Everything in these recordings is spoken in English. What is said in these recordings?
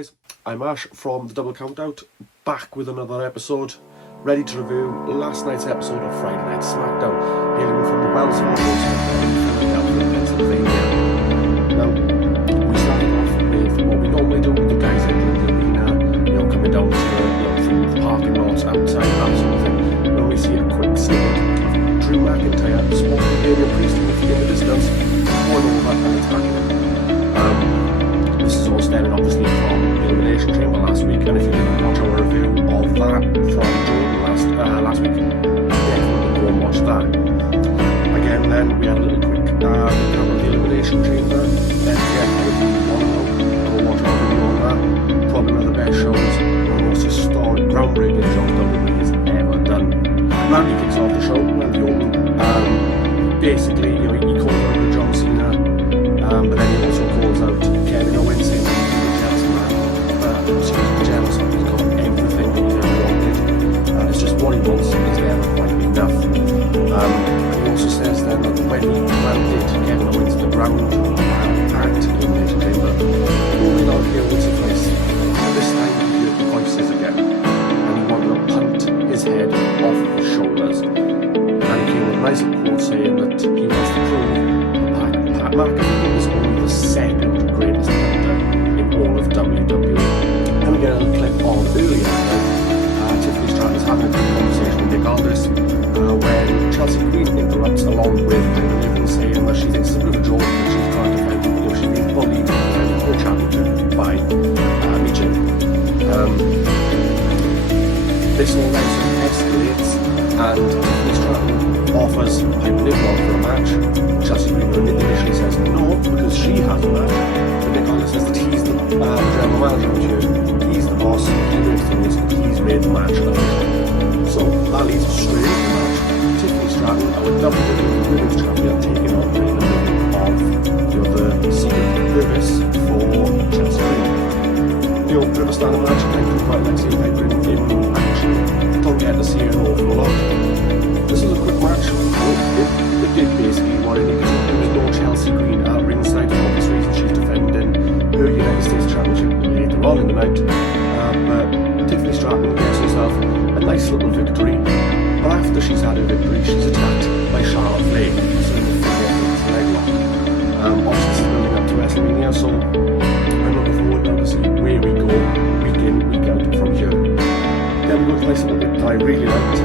guys, I'm Ash from the Double Countout, back with another episode, ready to review last night's episode of Friday Night SmackDown, hailing from the Wells Fargo Center in Philadelphia, Pennsylvania. Now, we started off with what we normally do with the guys in the arena, coming down to through the parking lots outside, that sort of thing. When we see a quick snippet of Drew McIntyre spotting Damian Priest in the distance, going over and attacking him. This is all stemming obviously from the Elimination Chamber last week, and if you didn't watch our review of that from Jordan last week, definitely go and watch that. Again, then we had a little quick recap of the Elimination Chamber. Then again, if you want to know, go watch our review on that. Probably one of the best shows, one of the most historic, groundbreaking shows WWE has ever done. Randy kicks off the show, Randy Orton. Basically, he calls out to John Cena. But then he also calls out Kevin Owens, saying that he's a jealous man. He's jealous of he's got everything that he's ever wanted. It's just what he wants is never quite enough. He also says then that when he landed Kevin Owens in the ground at Elimination Chamber, only not here would suffice. And this time he heard the voices again, and he wanted to punt his head off his shoulders. And he came with a nice quote saying that he wants to prove McIntyre is only the second greatest hunter in all of WWE. And we get a clip on earlier Tiffany Stratton's having a good conversation with Nick Aldis when Chelsea Green interrupts along with Piper Niven saying that she thinks it's a bit of a joke that she's trying to find, she's being bullied to defend her championship by Michin. This all then sort of escalates, and Tiffany Stratton offers Piper Niven on for a match. Chelsea Green initially says no because she has a match, but Nick Aldis says that he's the general manager of you, he's the boss, he makes the rules, he's made the match official. So that leads us straight into the match. Tiffany Stratton, our WWE Women's Champion, taking on the of the Secret Service for Chelsea Green. Bit of a standard match, I do quite like seeing Piper in action. Don't get to see her an awful lot. This is a quick match. It did basically what it needed to. There was no Chelsea Green at ringside for obvious reasons. She's defending her United States Championship later on in the night. But Tiffany Stratton gets herself a nice little victory. But after she's had her victory, she's attacked by Charlotte Flair. So in the figure leg lock. Obviously this is building up to WrestleMania, so I'm looking forward now to see where we go week in, week out from here. Then we got a nice little bit that I really liked.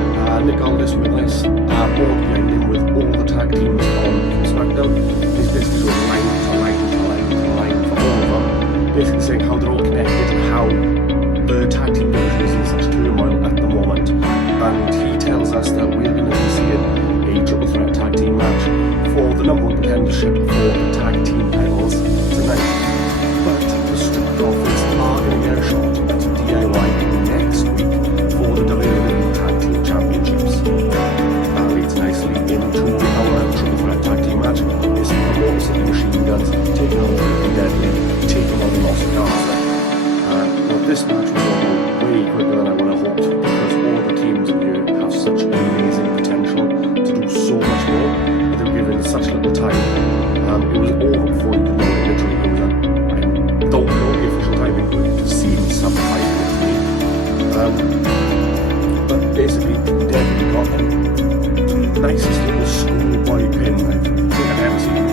Nick Aldis with a nice board behind him with all the tag teams on SmackDown. He's basically sort of line for all of them, basically saying how they're all connected and how the tag team division is in such turmoil at the moment. And he tells us that we're going to be seeing a triple threat tag team match for the number one contendership for the tag team titles tonight. But the Street Profits are going to get a shot at DIY next week for the WWE Tag Team Championships. That leads nicely into our triple threat tag team match. It's the Motor City Machine Guns taking on the Deadly, taking on the Lost Garza. Now this match was over way quicker than I would have hoped, because all the teams in here have such amazing potential to do so much more, but they were given such little time. It was over before you could know it. Literally, it was I don't know the official timing, but it seemed some 5 minutes to me. But basically, Deadly got the nicest little schoolboy pin I think I've ever seen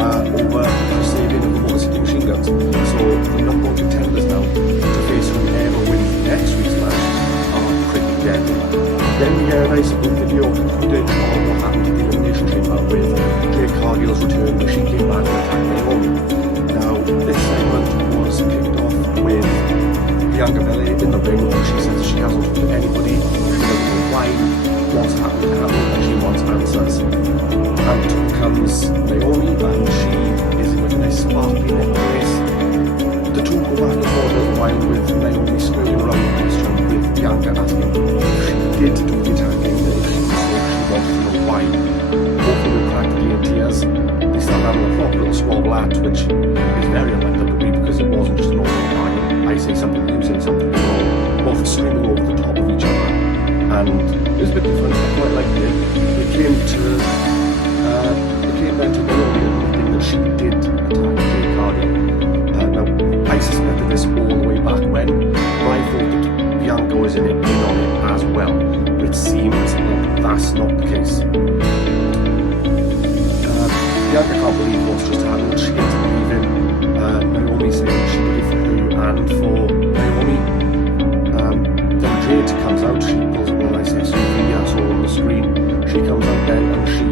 over the saving of the Motor City Machine Guns. So the number one contenders now to face whoever wins next week's match are pretty deadly. Then we get a nice little video footage of what happened at the Elimination Chamber with Jade Cargill's return where she came back and attacked Naomi. Now, this segment was kicked off with Bianca Belair in the ring where she says she hasn't talked to anybody, she doesn't know why, what's happened to her, and she wants answers. Out comes Naomi, and she is in like a nice sparkly necklace. The two go back and forth a little while with Naomi screaming around the question with Bianca asking if she did do the attacking, and if she wanted to know why. Both of them practically in tears. They start having a proper little squabble at, which is very unlike WWE because it wasn't just an normal argument. I say something, you say something, both screaming over the top of each other. And it was a bit different. I quite liked it. It came down to Naomi admitting that she did attack Jade Cargill. Now, I suspected this all the way back when, but I thought that Bianca was in on it as well. But it seems like that's not the case. Bianca can't believe what's just happened. She gets leaving. Naomi saying she did it for her and for Naomi. Then Jade comes out. She pulls up a nice SUV, I saw on the screen. She comes out then and she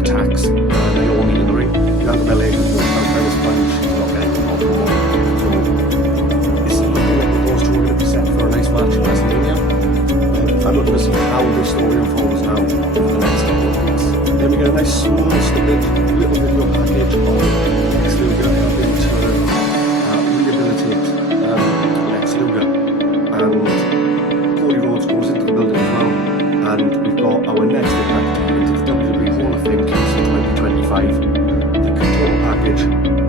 attacks Naomi in the ring. Bianca Belair has walked out by this point. She's not getting involved anymore. So it's looking like the those two are going to be set for a nice match at WrestleMania. I'm looking to see how this story unfolds now over the next couple of weeks. Then we get a nice small snippet, little video package of Lex Luger helping to rehabilitate Lex Luger. And Cody Rhodes goes into the building as well. And we've got our next inductee into the WWE Hall of Fame case in 2025. The total package,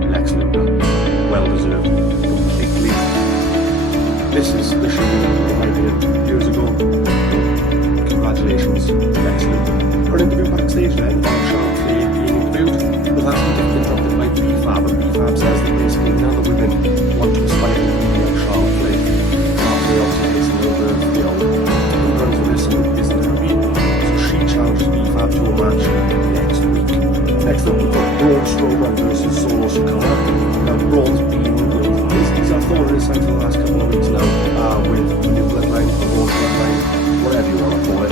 Lex Luger. Well deserved. Completely. This should be in my opinion years ago. Congratulations, Lex Luger. For an interview backstage then, Charlotte Flair being interviewed was asking to be interrupted by B-Fab, and B-Fab says that basically none of the women want to aspire to be like Charlotte Flair. Charlotte Flair obviously takes a little bit of, who runs with this and isn't happy, so she challenges B-Fab to a match next week. Next up we've got Braun Strowman versus Solo Sikoa. Now Braun's been he's had thorn in his side for the last couple of weeks now, with the new bloodline, the Raw bloodline, whatever you want to call it.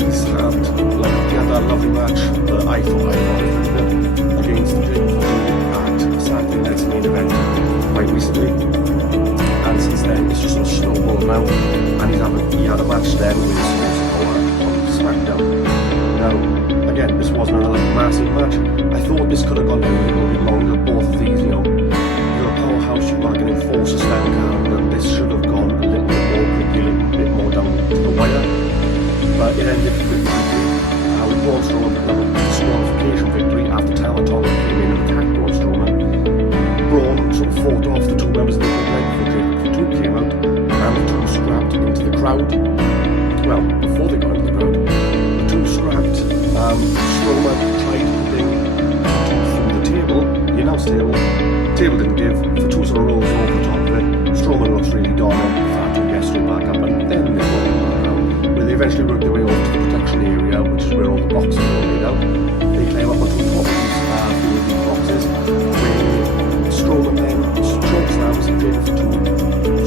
He's had, he had that lovely match that I thought was pretty good against Jake at Saturday Night's main event quite recently. And since then, it's just sort of snowballed now. And he had a match then with Solo Sikoa on SmackDown. Now, again, this wasn't another massive match. I thought this could have gone a little bit longer. Both of these, you're a powerhouse, you are going to enforce a stand card, and this should have gone a little bit more quickly, a little bit more down to the wire. But it ended pretty quickly. With Braun Strowman picking up a disqualification victory after Tama Tonga came in and attacked Braun Strowman. Braun sort of fought off the two members of the bloodline before the two came out, and the two scrapped into the crowd. Well, before they got into the crowd, the two scrapped. Strowman tried putting through the table, the announce table. Table didn't give. Fatusa rolls over the top of it. Strowman looks really dominant. Fatu gets straight back up, and then they roll around. Where they eventually work their way over to the protection area, which is where all the boxes are laid out. They climb up onto the top of these boxes, where Strowman then chokeslams and did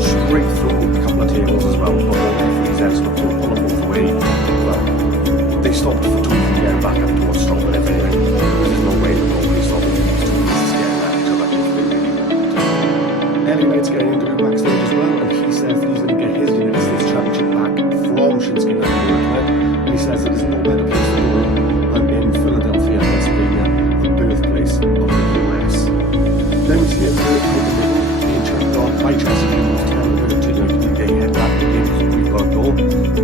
straight through a couple of tables as well. But the referees then sort of pull them both away. Well, they stopped for two from getting back up towards Strowman if anything. There's no way that nobody stopped these two pieces getting at each other if they really wanted. LA Knight's getting into backstage as well, and he says that he's going to get his United States Championship back from Shinsuke Nakamura, and he says that there's no better place to do it than in Philadelphia, Pennsylvania, the birthplace of the US. Then we see a third in the middle being checked on by Chelsea Green, who's telling her to get your head back to the game because we've got to go.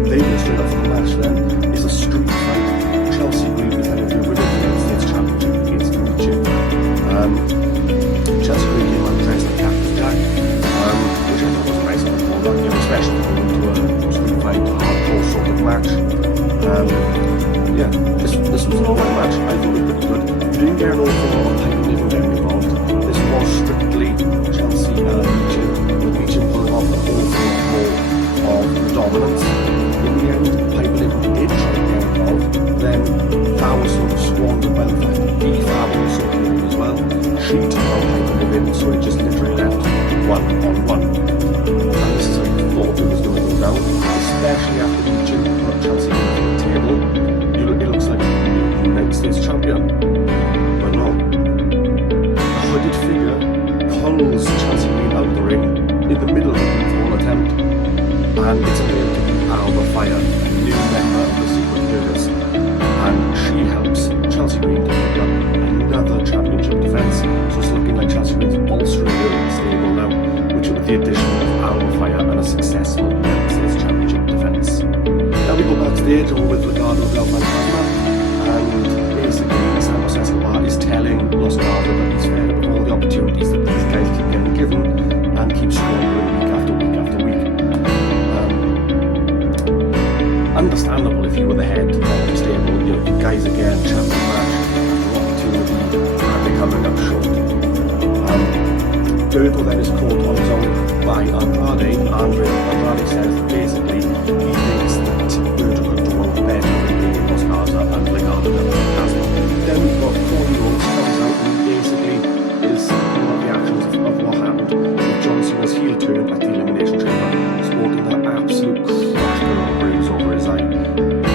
They go straight up for the match then. It's a street fight. Chelsea Green defended the winning United States Championship against Michi. Chelsea Green came out dressed like Cactus Jack, which I thought was a nice one for that, especially going into a street fight, hardcore sort of match. This was an alright match. I thought it was pretty good. You didn't get an awful lot of time even getting involved. This was strictly Chelsea with Meacham pulling off an awful lot more of the dominance. In the end, Piper Niven did try to get involved. Then that was sort of squandered by the fact that B-Fab also came in as well. She took out Piper Niven, so it just literally left 1-on-1. And this is how you thought it was going to go down, especially after Meacham put Chelsea on the table. It looks like a United States champion, but no. A hooded figure pulls Chelsea Green out of the ring in the middle of a pinfall attempt, and it's available to be Alba Fire, new member of the Secret Service, and she helps Chelsea Green to pick up another championship defense. So it's looking like Chelsea Green's bolstering the stable now, which with the addition of Alba Fire and a successful United States championship defense. Now we go backstage over with Legado del Fantasma, and basically Santos Escobar is telling Los Gatos that he's fed up with all the opportunities that these guys keep getting given and keep squandering week after week after week. Understandable if you were the head of the stable, you guys again, champion match, after opportunity, and they're coming up short. Berto then is caught on his own by Andrade. Andrade says that basically he thinks that Berto could do one better than being Los Garza and Legado del Fantasma. Then we've got Cody Rhodes comes out and basically is talking about the actions of what happened with John Cena's heel turn at the Elimination Chamber, sporting that absolute cracker of a bruise over his eye.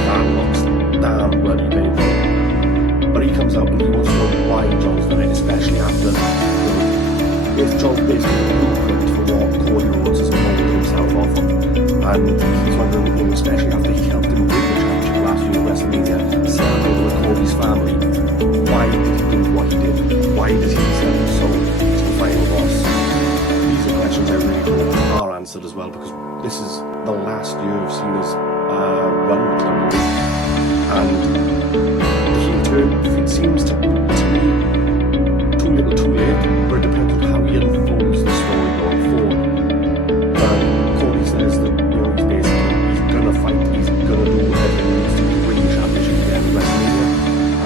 That looks damn bloody painful. But he comes out and he wants to know why John's done it, especially after if John basically the blueprint for what Cody Rhodes has molded himself off of. And he's wondering, especially after he helped him win the championship last year at WrestleMania, celebrating with Cody's family, why did he do what he did? Why did he sell his soul to the final boss? These are questions I really hope are answered as well, because this is the last year of Cena's run with WWE. And the heel turn, it seems to me too little too late, but it depends on how he unfolds the story going forward. Cody says that he's gonna fight, he's gonna do whatever he needs to win the championship again at WrestleMania,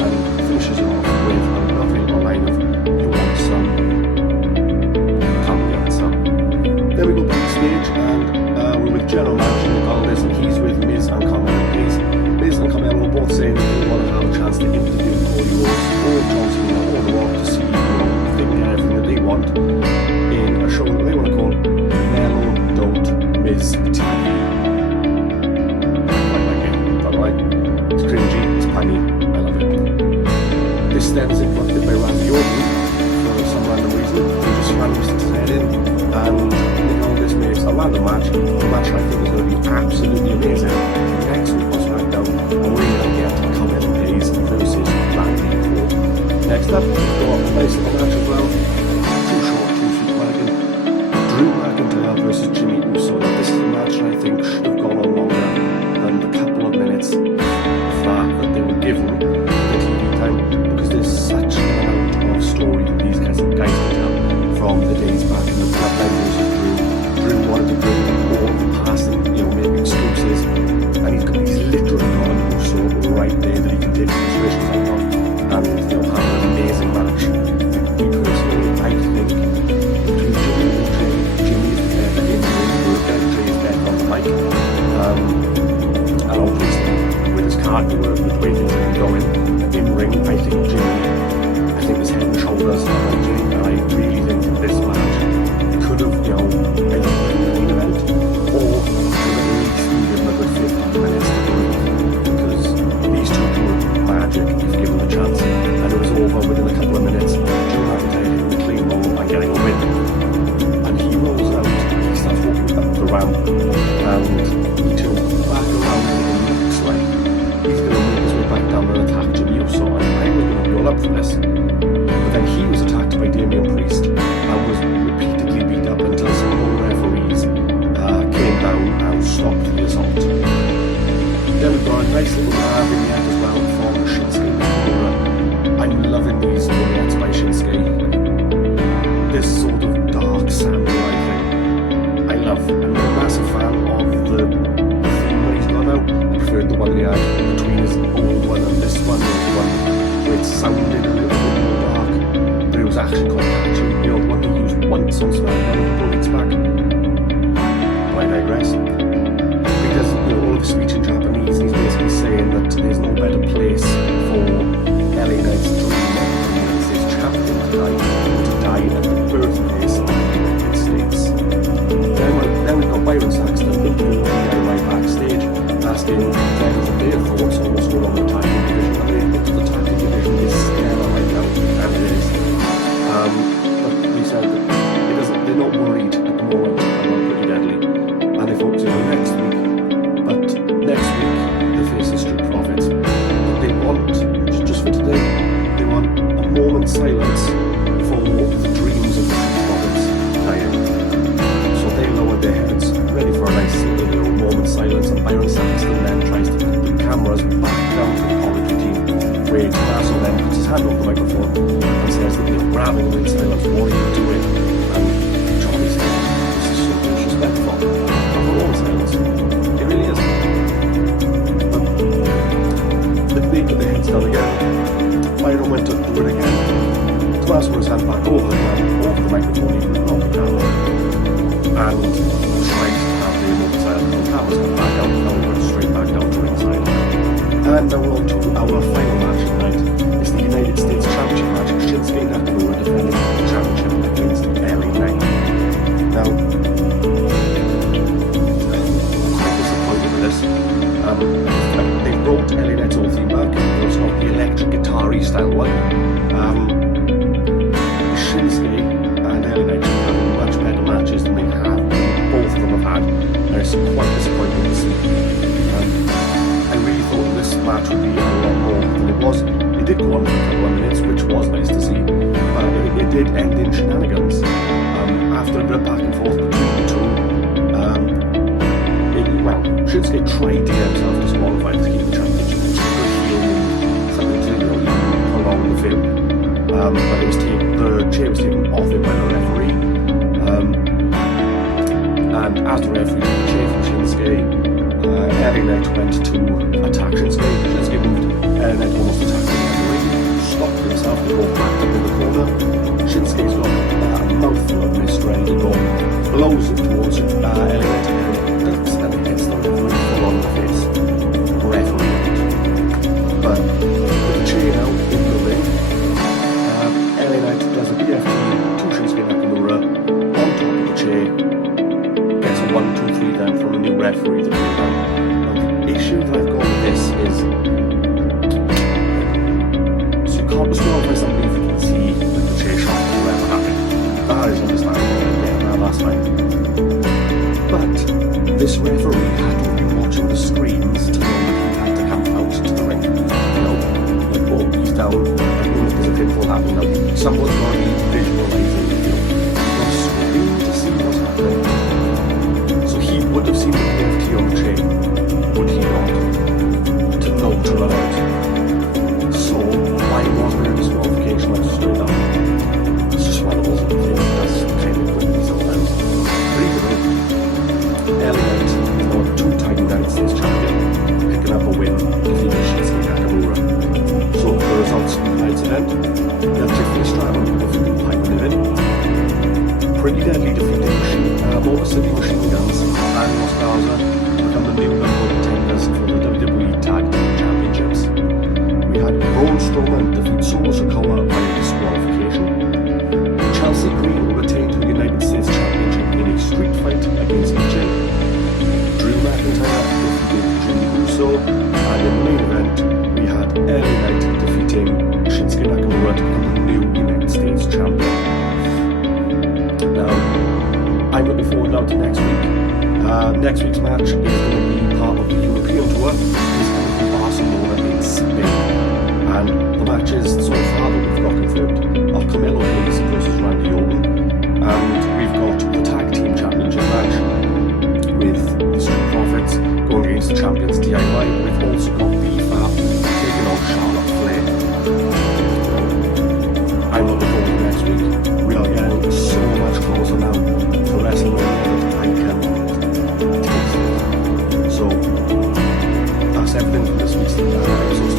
and finishes it off with a lovely line of "You want some, come get some." Then we go backstage and we're with General Manager Nicholas, and he's with Miz and Carmelo Hayes. Miz and Carmelo are both saying that they want to have a chance to interview Cody Rhodes or John Cena or The Rock to see if they can get everything that they want in a show that they want to call Mellow Don't Miz TV. I quite like it, by the way. It's cringy, it's punny, I love it. This then is interrupted by Randy Orton for some random reason. He just randomly sticks his head in, and Nicholas makes a random match. The match I think is going to be absolutely amazing. Next week on SmackDown, and we're going to get Carmelo Hayes versus Randy Orton. Next up, we've got a nice little match as well. Too short, too sweet wagon. Drew McIntyre versus Jimmy Uso. Now, this is a match that I think should have gone on longer than the couple of minutes that they were given the TV time, because there's such an amount of story that these guys can tell from the days back in the Bloodline versus Drew. Drew wanted to bring all the past and make excuses, and he's literally got an Uso right there that he can take inspirations out of, and have an amazing match. Me personally, I think between Jimmy and Trey, Jimmy is better in the ring work and Trey is better on the mic. And obviously with his card work, with the way things are going in ring, I think his head and shoulders above Jimmy, and I really think this match could have either been the main event or could have at least given a good 15 minutes to do it, because these two do magic if given the chance, and it was over within a couple of minutes. Drew McIntyre hitting the clean roll and getting a win, and he rolls out, he starts walking up the ramp, and he turns back around and it looks like he's going to make his way back down and attack Jimmy Uso, and I was going to be all up for this, but then he was attacked by Damian Priest and was repeatedly beat up until some more referees came down and stopped the assault. Then we've got a nice little vignette as well from Shinsuke Nakamura. I'm loving these vignettes by Shinsuke. This sort of dark samurai thing I love. I'm a massive fan of the theme that he's got now. I preferred the one that he had between his old one and this one. The one where it sounded a little bit more dark, but it was actually quite catchy. The one they used once on SmackDown a couple weeks back. But I digress. Because all of his speech in Japanese, he's basically saying that there's no better place for LA Knight's dream of the United States champion to die at the birthplace of the United States. Then we've got Byron Saxton interviewing DIY backstage, asking fans of their thoughts on what's going on with the tag team division. I mean, the tag team division is stellar right now, and it is. But he said that they're not worried at the moment about Pretty Deadly, and they focus on next week. But next week, they face the Street Profits. But they want, just for today, they want a moment's silence for the dreams of the Street Profits dying. So they lowered their heads, ready for a nice moment's silence, and Byron Saxton then tries to put the cameras back down to the commentary team, where Tommaso then puts his hand over the microphone and says that they're grabbing them in silence. What are you doing? And Johnny says, this is so disrespectful. And we're all in silence. It really is. But they put their heads down again. Byron went to do it again. Tommaso put his hand back over the microphone, even though and tried to have the motorcycle cameras come back out. Now we're straight back down to ringside. And now we're on to our final match tonight. It's the United States Championship match. Shinsuke Nakamura defending the championship against LA Knight. Now, I'm quite disappointed with this. They brought LA Knight's old theme back. It's not the electric guitar-y style one. Shinsuke and LA Knight should have much better matches than they have. Both of them have had. And it's quite disappointing to see. I really thought this match would be a lot more than it was. It did go on for a couple of minutes, which was nice to see, but it did end in shenanigans. After a bit of back and forth between the two, Shinsuke tried to get himself disqualified to keep the championship, which is a heel move, something to prolong the feud. But the chair was taken off him by the referee, and as the referee took the chair from Shinsuke, LA Knight went to attack Shinsuke. Shinsuke moved. LA Knight almost attacked him. Stopped himself to go back up in the corner. Shinsuke's got a mouthful of mist ready to go. Blows it towards LA Knight and it hits the referee full on the face. Referee. But with the chair now in the ring, LA Knight does a BFT to Shinsuke Nakamura on top of the chair. Gets a 1-2-3 then from a new referee to bring down. The issue that I've got with this is so you can't disqualify somebody if you can see that the chair shot will ever happen. That is understandable. Yeah, that's fine. But this referee had to be watching the screens to know that he had to come out to the ring. Like, oh, he's down. There's a pinfall happening now. Someone's got to be visualizing the video. He's got to scream to see what's happening. So he would have seen the PFT on the chain, would he not? To know to run out. So why wasn't there a disqualification like straight up? It's just one of those things that's kind of with me sometimes. But either way, LA Knight is now a two-time United States champion, picking up a win defeating Shinsuke Nakamura. So the results from tonight's event, Tiffany Stratton defeated Piper Niven, Pretty Deadly defeated Motor City Machine Guns, and Los Garza become the new number one contenders for the WWE Tag Team Championships. We had Braun Strowman defeat Solo Sikoa by disqualification. Chelsea Green retained her United States Championship in a street fight against EJ. Drew McIntyre defeated Jimmy Uso, and in the main event, we had LA Knight defeating Shinsuke Nakamura to become the new United States Champion. Now, I'm looking forward now to next week. Next week's match is going to be part of the European tour. It's going to be Barcelona in Spain. And the matches so far that we've got confirmed are Carmelo Hayes versus Randy Orton. And we've got the Tag Team Championship match with the Street Profits going against the champions DIY. We've also got BFAP taking on Charlotte Flair. I'm looking forward to next week. We are getting so much closer now to WrestleMania that I can taste it. So that's everything for this week's episode.